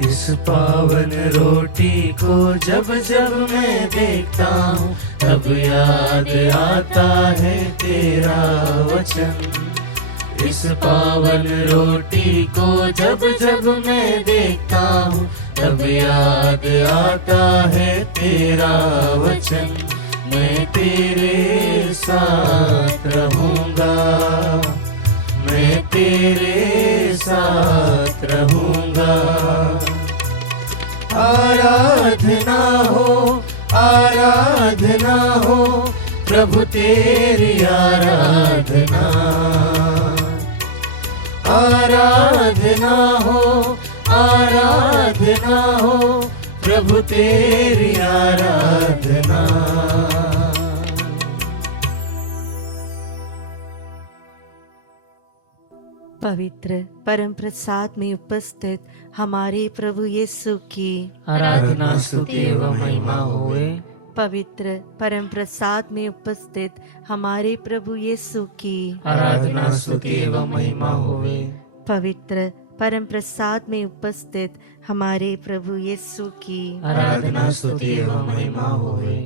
इस पावन रोटी को जब जब मैं देखता हूँ, तब याद आता है तेरा वचन। इस पावन रोटी को जब जब मैं देखता हूँ, तब याद आता है तेरा वचन। मैं तेरे साथ रहूँगा, मैं तेरे साथ रहूँगा। आराधना हो, आराधना हो, प्रभु तेरी आराधना। आराधना हो, आराधना हो, प्रभु तेरी आराधना। पवित्र परम प्रसाद में उपस्थित हमारे प्रभु यीशु की आराधना स्तुति एवं महिमा होवे। पवित्र परम प्रसाद में उपस्थित हमारे प्रभु यीशु की आराधना स्तुति एवं महिमा होवे। पवित्र परम प्रसाद में उपस्थित हमारे प्रभु यीशु की आराधना स्तुति एवं महिमा होवे।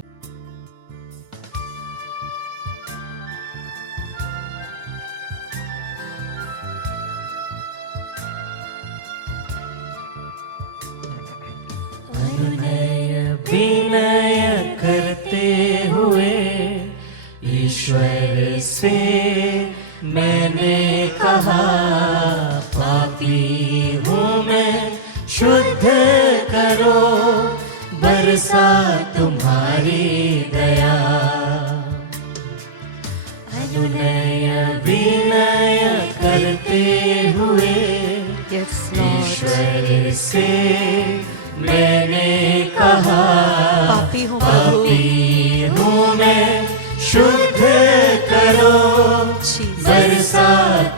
अनुनय विनय करते हुए ईश्वर से मैंने कहा, पापी हूँ मैं, शुद्ध करो, बरसा तुम्हारी दया। अनुनय विनय करते हुए ईश्वर से मैंने कहा, पापी हूँ पापी हूँ मैं, शुद्ध करो, बरसा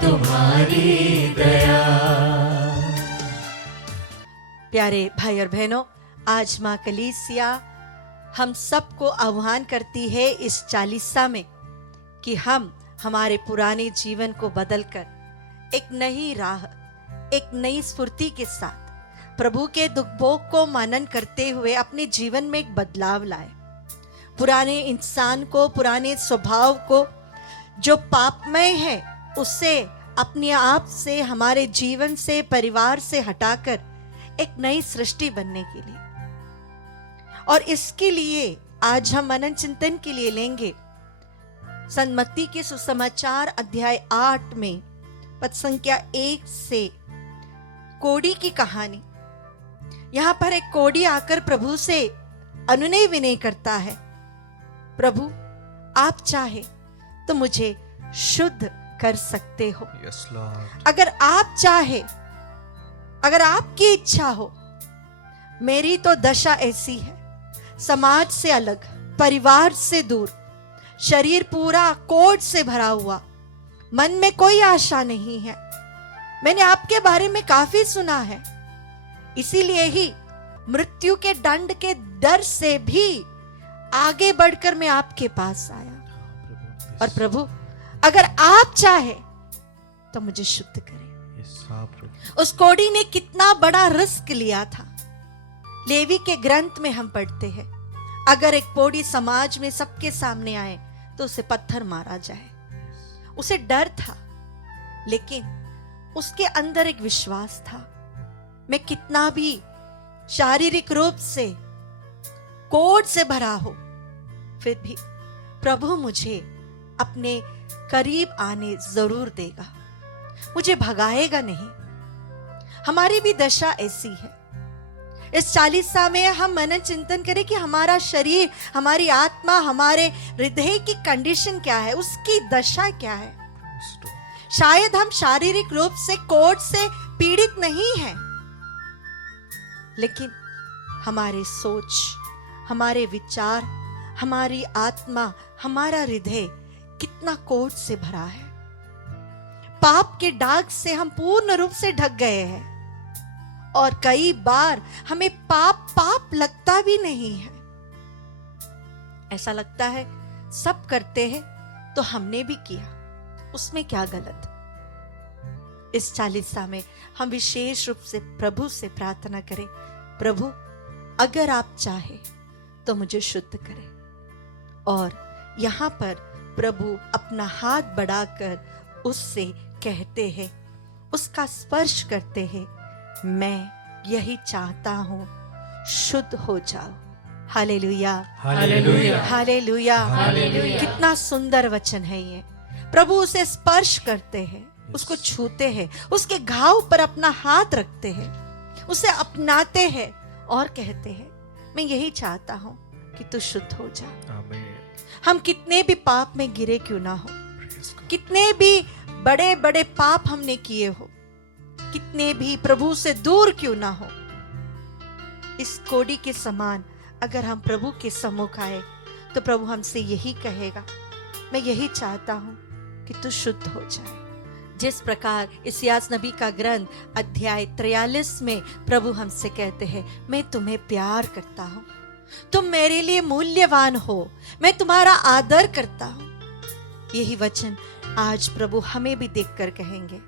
तुम्हारी दया। प्यारे भाई और बहनों, आज माँ कलीसिया हम सबको आह्वान करती है इस चालीसा में कि हम हमारे पुराने जीवन को बदलकर एक नई राह, एक नई स्फूर्ति के साथ प्रभु के दुख भोग को मनन करते हुए अपने जीवन में एक बदलाव लाए। पुराने इंसान को, पुराने स्वभाव को जो पापमय है, उससे अपने आप से, हमारे जीवन से, परिवार से हटाकर एक नई सृष्टि बनने के लिए, और इसके लिए आज हम मनन चिंतन के लिए लेंगे संत मत्ती के सुसमाचार अध्याय 8 में पद संख्या 1 से कोढ़ी की कहानी। यहां पर एक कोढ़ी आकर प्रभु से अनुनय विनय करता है, प्रभु आप चाहे तो मुझे शुद्ध कर सकते हो। Yes Lord. अगर आप चाहे, अगर आपकी इच्छा हो। मेरी तो दशा ऐसी है, समाज से अलग, परिवार से दूर, शरीर पूरा कोढ़ से भरा हुआ, मन में कोई आशा नहीं है। मैंने आपके बारे में काफी सुना है, इसीलिए ही मृत्यु के दंड के डर से भी आगे बढ़कर मैं आपके पास आया। और प्रभु अगर आप चाहे तो मुझे शुद्ध करें। उस कोढ़ी ने कितना बड़ा रिस्क लिया था। लेवी के ग्रंथ में हम पढ़ते हैं, अगर एक कोढ़ी समाज में सबके सामने आए तो उसे पत्थर मारा जाए। उसे डर था, लेकिन उसके अंदर एक विश्वास था, मैं कितना भी शारीरिक रूप से कोढ़ से भरा हो, फिर भी प्रभु मुझे अपने करीब आने जरूर देगा, मुझे भगाएगा नहीं। हमारी भी दशा ऐसी है। इस 40 में हम मनन चिंतन करें कि हमारा शरीर, हमारी आत्मा, हमारे हृदय की कंडीशन क्या है, उसकी दशा क्या है। शायद हम शारीरिक रूप से कोढ़ से पीड़ित नहीं हैं, लेकिन हमारे सोच, हमारे विचार, हमारी आत्मा, हमारा हृदय कितना कोढ़ से भरा है। पाप के दाग से हम पूर्ण रूप से ढक गए हैं, और कई बार हमें पाप लगता भी नहीं है। ऐसा लगता है सब करते हैं तो हमने भी किया, उसमें क्या गलत। इस चालीसा में हम विशेष रूप से प्रभु से प्रार्थना करें, प्रभु अगर आप चाहे तो मुझे शुद्ध करें। और यहाँ पर प्रभु अपना हाथ बढ़ाकर उससे कहते हैं, उसका स्पर्श करते हैं, मैं यही चाहता हूँ, शुद्ध हो जाओ। Hallelujah, hallelujah, hallelujah, hallelujah. कितना सुंदर वचन है ये। प्रभु उसे स्पर्श करते हैं, उसको छूते हैं, उसके घाव पर अपना हाथ रखते हैं, उसे अपनाते हैं और कहते हैं, मैं यही चाहता हूँ कि तू शुद्ध हो जा। आमीन। हम कितने भी पाप में गिरे क्यों ना हो, कितने भी बड़े बड़े पाप हमने किए हो, कितने भी प्रभु से दूर क्यों ना हो, इस कोड़ी के समान अगर हम प्रभु के सम्मुख आए तो प्रभु हमसे यही कहेगा, मैं यही चाहता हूं कि तू शुद्ध हो जाए। जिस प्रकार इस्यास नबी का ग्रंथ अध्याय 43 में प्रभु हमसे कहते हैं, मैं तुम्हें प्यार करता हूं, तुम मेरे लिए मूल्यवान हो, मैं तुम्हारा आदर करता हूं। यही वचन आज प्रभु हमें भी देखकर कहेंगे।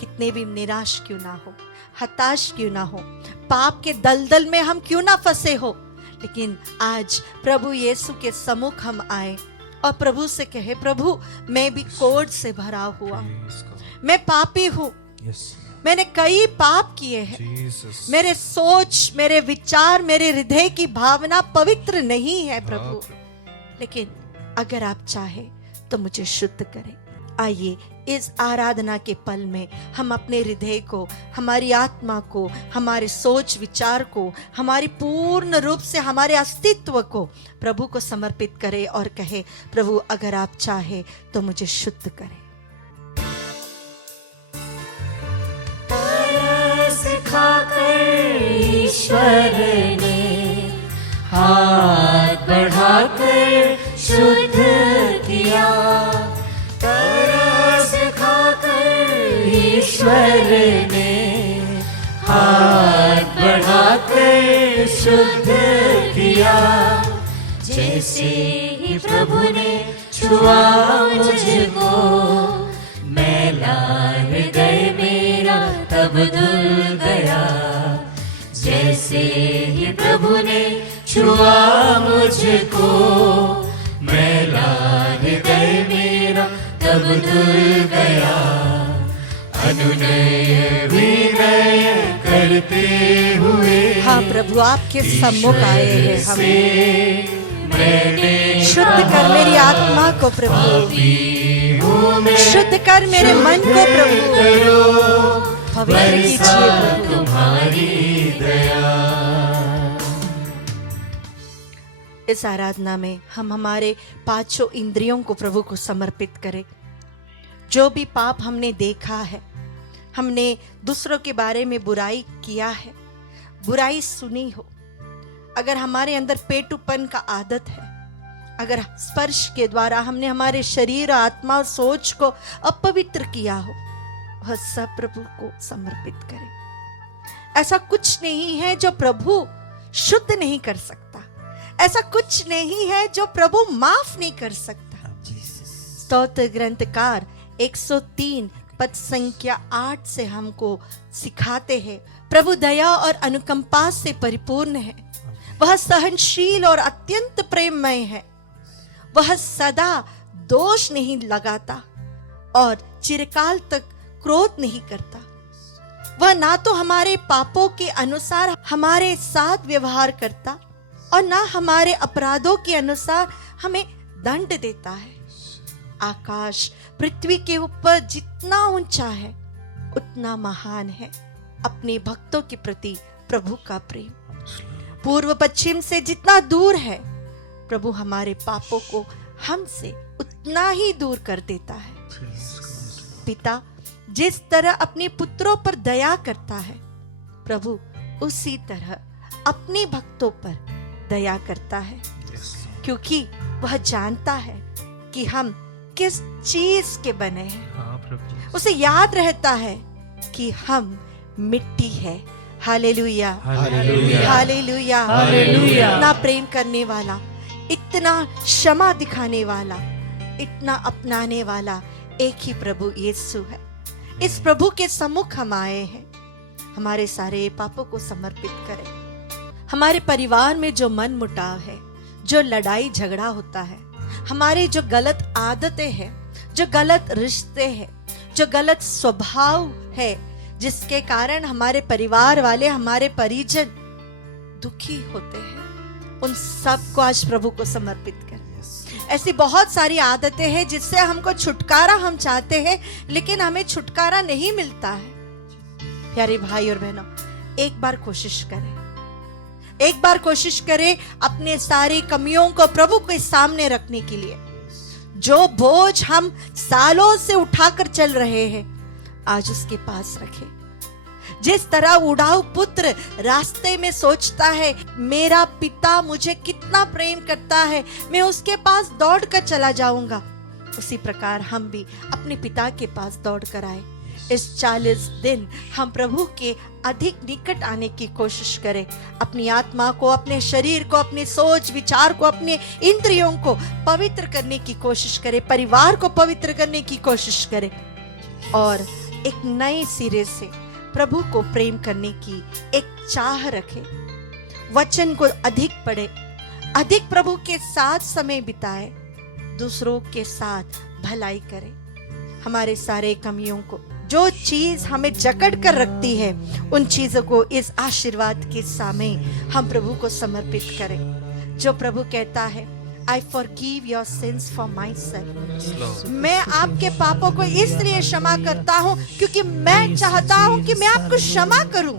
कितने भी निराश क्यों ना हो, हताश क्यों ना हो, पाप के दलदल में हम क्यों ना फंसे हो, लेकिन आज प्रभु यीशु के सम्मुख हम आए और प्रभु से कहे, प्रभु मैं भी कोढ़ से भरा हुआ, मैं पापी हूँ, मैंने कई पाप किए हैं, मेरे सोच, मेरे विचार, मेरे हृदय की भावना पवित्र नहीं है प्रभु, लेकिन अगर आप चाहे तो मुझे शुद्ध करें। आइए इस आराधना के पल में हम अपने हृदय को, हमारी आत्मा को, हमारे सोच विचार को, हमारी पूर्ण रूप से हमारे अस्तित्व को प्रभु को समर्पित करें और कहे, प्रभु अगर आप चाहे तो मुझे शुद्ध करें। ईश्वर ने हाथ बढ़ाकर शुद्ध किया, तरस खाकर ईश्वर ने हाथ बढ़ाकर शुद्ध किया। जैसे ही प्रभु ने छुआ मुझको, मैला हृदय मेरा तब धुल गया। जैसे ही प्रभु ने छुआ मुझको, मैला हृदय मेरा तब धुल गया। अनुनय विनय करते हुए, हाँ प्रभु आपके सम्मुख आए हैं हम, मैंने शुद्ध कर मेरी आत्मा को प्रभु, शुद्ध कर मेरे मन को प्रभु, पवित्र कीजिए प्रभु। तुम्हारी दया। इस आराधना में हम हमारे पांचों इंद्रियों को प्रभु को समर्पित करें। जो भी पाप हमने देखा है, हमने दूसरों के बारे में बुराई किया है, बुराई सुनी हो, अगर हमारे अंदर पेटूपन का आदत है, अगर स्पर्श के द्वारा हमने हमारे शरीर, आत्मा और सोच को अपवित्र किया हो, वह सब प्रभु को समर्पित करें। ऐसा कुछ नहीं है जो प्रभु शुद्ध नहीं कर सकता, ऐसा कुछ नहीं है जो प्रभु माफ नहीं कर सकता। स्तोत्र ग्रंथकार 103 पद संख्या 8 से हमको सिखाते हैं, प्रभु दया और अनुकंपा से परिपूर्ण है, वह सहनशील और अत्यंत प्रेममय है, वह सदा दोष नहीं लगाता और चिरकाल तक क्रोध नहीं करता। वह ना तो हमारे पापों के अनुसार हमारे साथ व्यवहार करता और ना हमारे अपराधों के अनुसार हमें दंड देता है। आकाश पृथ्वी के ऊपर जितना ऊंचा है उतना महान है अपने भक्तों के प्रति प्रभु का प्रेम। पूर्व पश्चिम से जितना दूर है, प्रभु हमारे पापों को हमसे उतना ही दूर कर देता है। पिता जिस तरह अपने पुत्रों पर दया करता है, प्रभु उसी तरह अपने भक्तों पर दया करता है, क्योंकि वह जानता है कि हम किस चीज के बने हैं। उसे याद रहता है कि हम मिट्टी है। Hallelujah, hallelujah, hallelujah, hallelujah. इतना प्रेम करने वाला, इतना क्षमा दिखाने वाला, इतना अपनाने वाला एक ही प्रभु यीशु है। इस प्रभु के सम्मुख हम आए हैं। हमारे सारे पापों को समर्पित करें। हमारे परिवार में जो मन मुटाव है, जो लड़ाई झगड़ा होता है, हमारी जो गलत आदतें हैं, जो गलत रिश्ते हैं, जो गलत स्वभाव है, जिसके कारण हमारे परिवार वाले, हमारे परिजन दुखी होते हैं, उन सब को आज प्रभु को समर्पित करें। ऐसी बहुत सारी आदतें हैं जिससे हमको छुटकारा हम चाहते हैं, लेकिन हमें छुटकारा नहीं मिलता है। प्यारे भाई और बहनों, एक बार कोशिश करें, एक बार कोशिश करें अपने सारी कमियों को प्रभु के सामने रखने के लिए। जो बोझ हम सालों से उठाकर चल रहे हैं, आज उसके पास रखें। जिस तरह उड़ाऊ पुत्र रास्ते में सोचता है, मेरा पिता मुझे कितना प्रेम करता है, मैं उसके पास दौड़ कर चला जाऊंगा, उसी प्रकार हम भी अपने पिता के पास दौड़ कर आए। इस 40 दिन हम प्रभु के अधिक निकट आने की कोशिश करें। अपनी आत्मा को, अपने शरीर को, अपने सोच विचार को, अपने इंद्रियों को पवित्र करने की कोशिश करें, परिवार को पवित्र करने की कोशिश करें और एक नए सिरे से प्रभु को प्रेम करने की एक चाह रखें। वचन को अधिक पढ़े, अधिक प्रभु के साथ समय बिताए, दूसरों के साथ भलाई करें। हमारे सारे कमियों को, जो चीज हमें जकड़ कर रखती है, उन चीजों को इस आशीर्वाद के सामने हम प्रभु को समर्पित करें। जो प्रभु कहता है, I forgive your sins for myself। मैं आपके पापों को इसलिए क्षमा करता हूँ क्योंकि मैं चाहता हूँ कि मैं आपको क्षमा करूँ।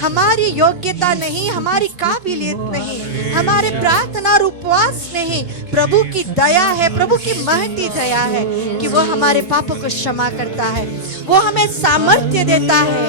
हमारी योग्यता नहीं, हमारी काबिलियत नहीं, हमारे प्रार्थना और उपवास नहीं, प्रभु की दया है, प्रभु की महती दया है कि वो हमारे पापों को क्षमा करता है। वो हमें सामर्थ्य देता है,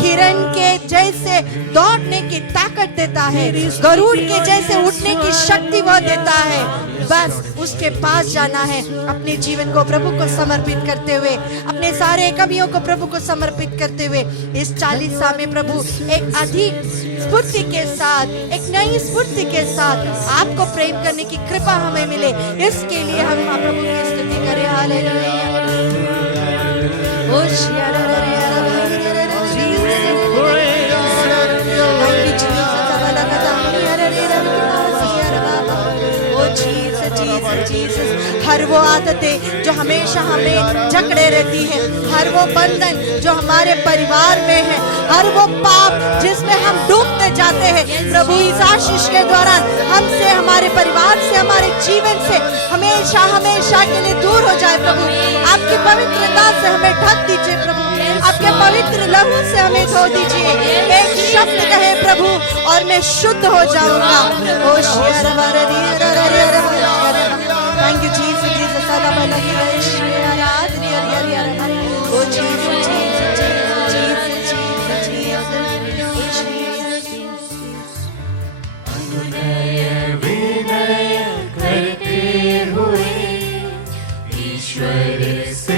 हिरण के जैसे दौड़ने की ताकत देता है, गरुड़ के जैसे उठने की शक्ति वो देता है। बस उसके पास जाना है, अपने जीवन को प्रभु को समर्पित करते हुए, अपने सारे कमियों को प्रभु को समर्पित करते हुए इस 40 साल में प्रभु एक अधिक स्फूर्ति के साथ, एक नई स्फूर्ति के साथ आपको प्रेम करने की कृपा हमें मिले। इसके लिए हम प्रभु की स्तुति करें। हालेलुया। हर वो आदतें जो हमेशा हमें जकड़े रहती है, हर वो बंधन जो हमारे परिवार में है, हर वो पाप जिसमें हम डूबते जाते हैं, प्रभु इस आशीष के दौरान हमसे, हमारे परिवार से, हमारे जीवन से हमेशा हमेशा के लिए दूर हो जाए। प्रभु आपकी पवित्रता से हमें ढक दीजिए। प्रभु आपके पवित्र लहू से हमें धो दीजिए। एक शब्द कहे प्रभु और मैं शुद्ध हो जाऊंगा। Thank you, Jesus, Jesus, oh Jesus, Jesus, Jesus, Jesus, Jesus, अनुनय विनय करते हुए ईश्वर से